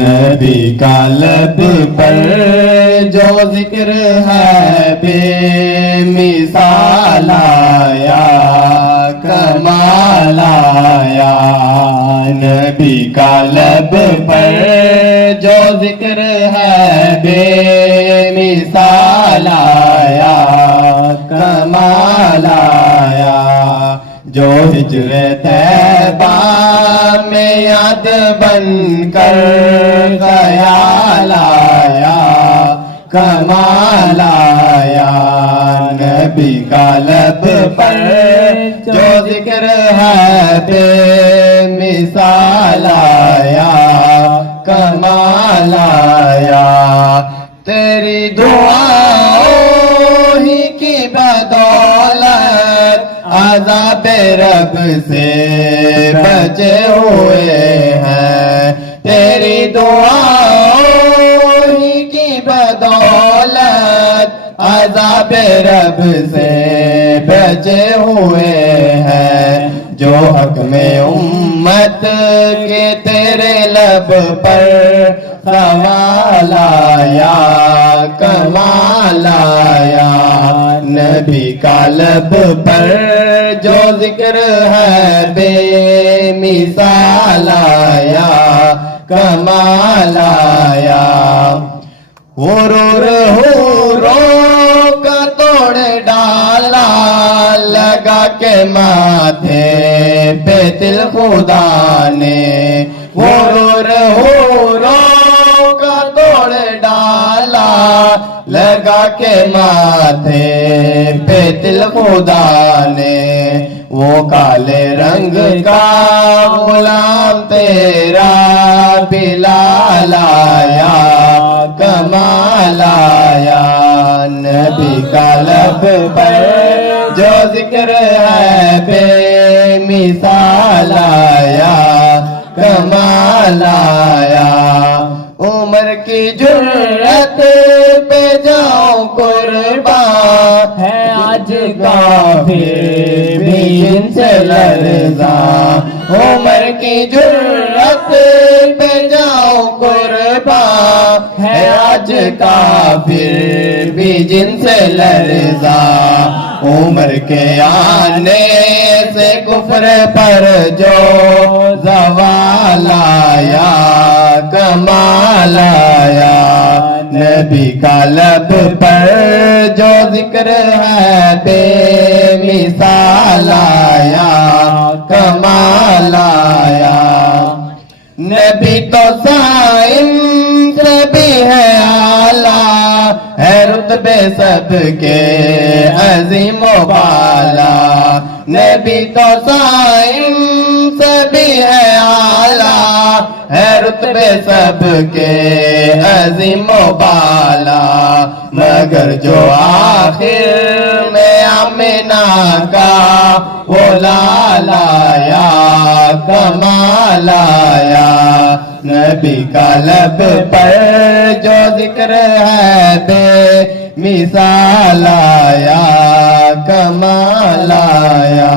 نبی کا لب پر جو ذکر ہے بے مثال آیا کمال آیا نبی کا لب پر جو ذکر ہے بے مثال آیا کمال آیا جو ہجر طیبہ میں یاد بن کر خیال آیا کمال آیا نبی کا لب پر جو ذکر ہے بے مثال آیا کمال آیا تیری دعاؤں ہی کی بدولت عذاب رب سے بچے ہوئے ہیں تیری دعاؤں ہی کی بدولت عذاب رب سے بچے ہوئے ہیں جو حق میں امت کے تیرے لب پر سوال آیا کمال آیا نبی کا لب پر جو ذکر ہے بے مثال آیا کمال آیا حوروں کا توڑ ڈالا لگا کے ماتھے پہ دل خدا نے حوروں کا توڑ ڈالا لگا کے ماتھے پہ دل خدا نے وہ کالے رنگ کا غلام تیرا بلال آیا کمال آیا نبی کا لب پر جو ذکر ہے بے مثال آیا کمال آیا عمر کی جرأت پہ جاؤں قربان ہے آج کافر بھی ان سے لرزاں عمر کی جرأت پہ جاؤں قربان ہے آج کافر بھی جن سے لرزاں عمر کے آنے سے کفر پر جو زوال آیا کمال آیا نبی کا لب پر جو ذکر ہے بے مثال آیا کمال آیا نبی تو صائم سے بھی ہے اعلیٰ ہے رتبے سب کے عظیم و بالا نبی تو صائم سے بھی ہے اعلیٰ ہے رتبے سب کے عظیم و بالا مگر جو آخر میں آمنہ کا وہ لال آیا کمال آیا نبی کا لب پر جو ذکر ہے بے مثال آیا کمال آیا